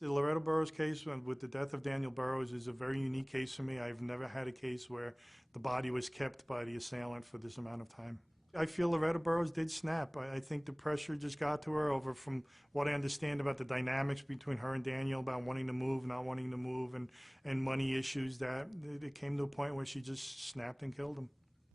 The Loretta Burroughs case with the death of Daniel Burroughs is a very unique case for me. I've never had a case where the body was kept by the assailant for this amount of time. I feel Loretta Burroughs did snap. I think the pressure just got to her over, from what I understand about the dynamics between her and Daniel, about wanting to move, not wanting to move, and money issues, that it came to a point where she just snapped and killed him.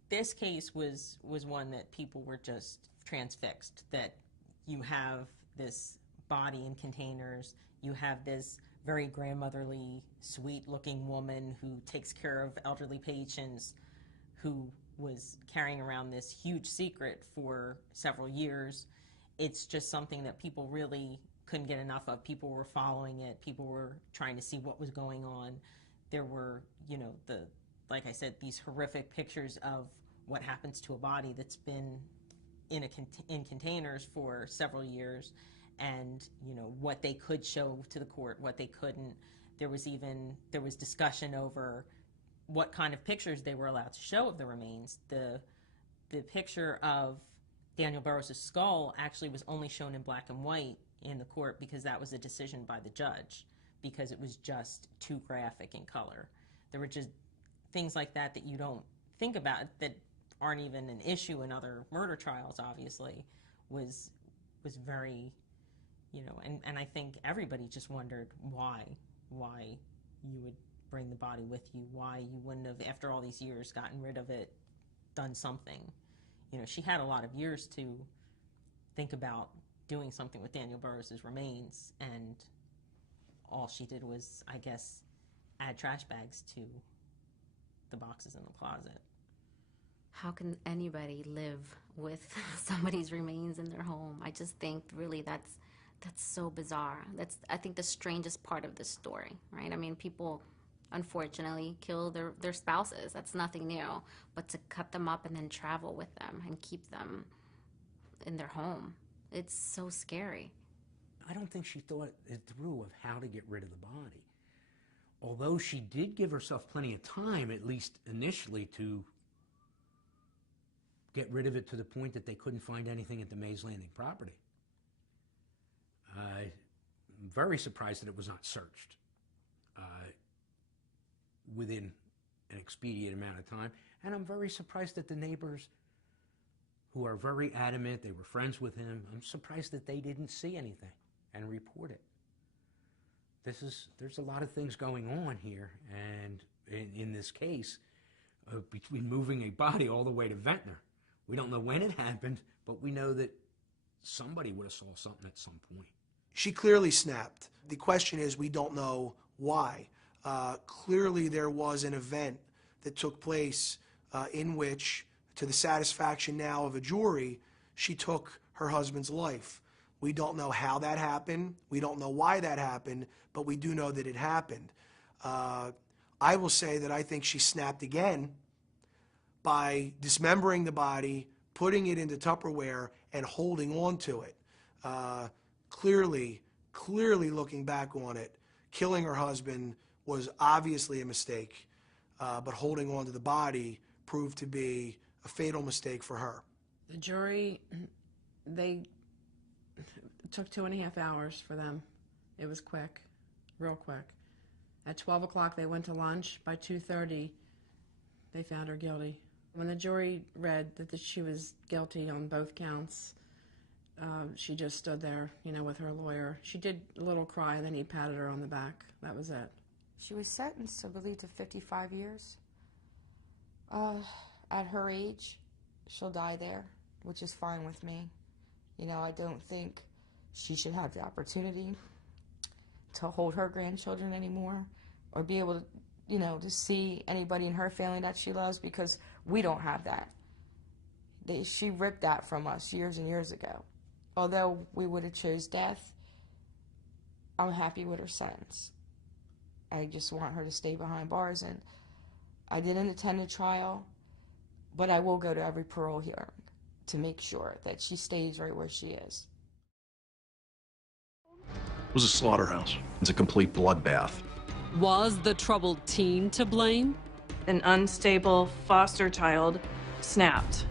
This case was one that people were just transfixed, that you have this body in containers, you have this very grandmotherly, sweet-looking woman who takes care of elderly patients, who was carrying around this huge secret for several years. It's just something that people really couldn't get enough of. People were following it. People were trying to see what was going on. There were, you know, like I said, these horrific pictures of what happens to a body that's been in containers for several years, and, you know, what they could show to the court, what they couldn't. There was discussion over what kind of pictures they were allowed to show of the remains. The picture of Daniel Burroughs' skull actually was only shown in black and white in the court, because that was a decision by the judge, because it was just too graphic in color. There were just things like that that you don't think about, that aren't even an issue in other murder trials, obviously, was very, you know, and I think everybody just wondered why you would bring the body with you, why you wouldn't have, after all these years, gotten rid of it, done something. You know, she had a lot of years to think about doing something with Daniel Burroughs' remains, and all she did was, I guess, add trash bags to the boxes in the closet. How can anybody live with somebody's remains in their home? I just think really that's so bizarre. That's, I think, the strangest part of this story, right? I mean, people unfortunately kill their spouses. That's nothing new. But to cut them up and then travel with them and keep them in their home, it's so scary. I don't think she thought it through of how to get rid of the body. Although she did give herself plenty of time, at least initially, to get rid of it to the point that they couldn't find anything at the Mays Landing property. I'm very surprised that it was not searched within an expedient amount of time. And I'm very surprised that the neighbors, who are very adamant, they were friends with him, I'm surprised that they didn't see anything and report it. There's a lot of things going on here, and in this case, between moving a body all the way to Ventnor. We don't know when it happened, but we know that somebody would have saw something at some point. She clearly snapped. The question is, we don't know why. Clearly there was an event that took place in which, to the satisfaction now of a jury, she took her husband's life. We don't know how that happened. We don't know why that happened, but we do know that it happened. I will say that I think she snapped again by dismembering the body, putting it into Tupperware, and holding on to it. Clearly looking back on it, killing her husband was obviously a mistake, but holding on to the body proved to be a fatal mistake for her. The jury, it took 2.5 hours for them. It was quick, real quick. At 12 o'clock, they went to lunch. By 2:30, they found her guilty. When the jury read that she was guilty on both counts, she just stood there, you know, with her lawyer. She did a little cry, and then he patted her on the back. That was it. She was sentenced, I believe, to 55 years. At her age, she'll die there, which is fine with me. You know, I don't think she should have the opportunity to hold her grandchildren anymore, or be able to, you know, to see anybody in her family that she loves, because we don't have that. She ripped that from us years and years ago. Although we would have chose death, I'm happy with her sentence. I just want her to stay behind bars, and I didn't attend a trial, but I will go to every parole hearing to make sure that she stays right where she is. It was a slaughterhouse. It's a complete bloodbath. Was the troubled teen to blame? An unstable foster child snapped.